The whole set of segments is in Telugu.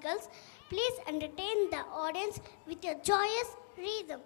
musicals. Please entertain the audience with your joyous rhythm.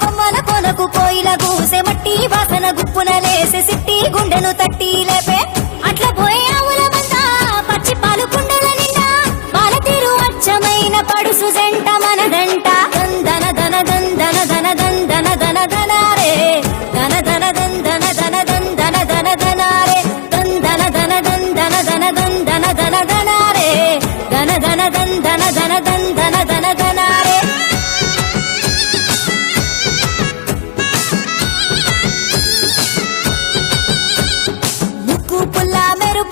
కొమ్మల కొనకు కోయిల గూసె మట్టి వాసన గుప్పున లేసే సిట్టి గుండెను తట్టి లేపే అట్లా పోయే ఆవుల మంద పచ్చి పాలు కుండల నిండా పాల తీరు అచ్చమైన పడుసు జంట మనదంట దందన దన దందన దన దందన దన దనారే దన దన దందన దన దందన దన దనారే దందన దన దందన దన దందన దన దనారే దన దన దందన దన దందన దన దనారే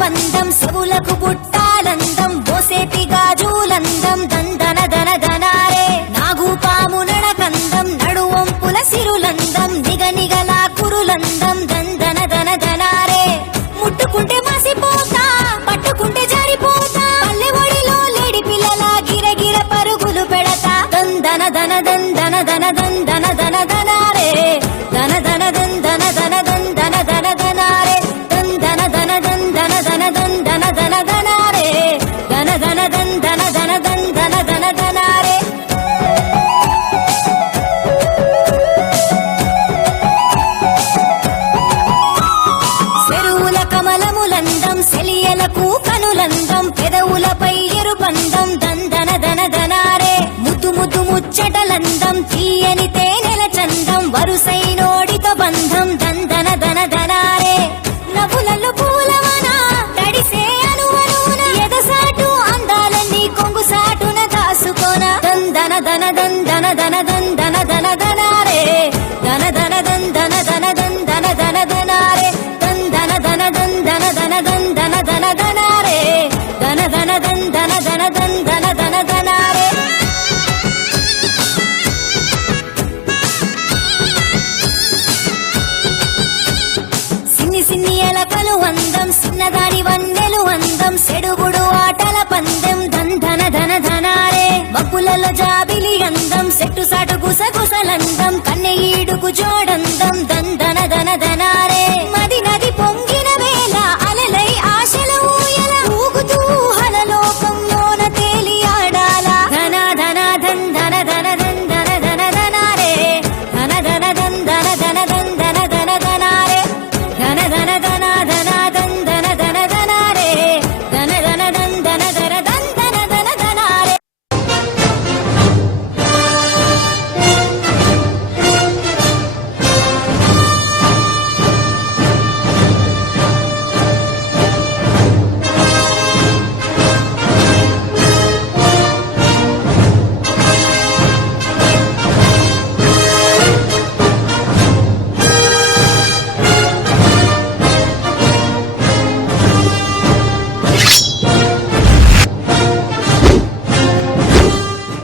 పందం చెవులకు బుట్టాలందం బోసేటి గాజులందం దందన దన దనారే నాగు పాము నడకందం నడువంపుల సిరులందం నిగనిగలా కురులందం దందన దన దనారే ముట్టుకుంటే మసిపోతా పట్టుకుంటే జారిపోతా పల్లె ఒడిలో లేడి పిల్లల గిరగిర పరుగులు పెడతా దందన దన దందన దన దందన దన దనారే దన దన దందన దన దందన దన దనారే దందన దన దందన దన దందన దన దనారే దన దన దందన దన దందన దన దనారే చెరువుల కమలములందం సెలియలకు కనులందం పెదవులపై ఎరుపందం దందన దన దనారే ముద్దు ముద్దు ముచ్చటలందం తీయని తేనెల చందం వరుసైనోడితో బంధం దందన దన దనారే నవ్వులలో పూలవన తడిసే అనువనున ఎదసాటు అందాలన్నీ కొంగు సాటున దాసుకోన దందన దన దందన దన దందన దన దనారే దన దన దందన దన దందన దన దనారే దందన దన దందన దన దందన దన దనారే దన దన దందన దన దందన దన దనారే సిన్ని సిన్ని ఎలకలు అందం సిన్నదాని వన్నెలు అందం సెడుగుడు ఆటల పందెం దంధన ధన ధనారే మబ్బులలో జాబిలి అందం సెట్టు సాటు గుసగుసలందం కన్నె ఈడుకు జోడందం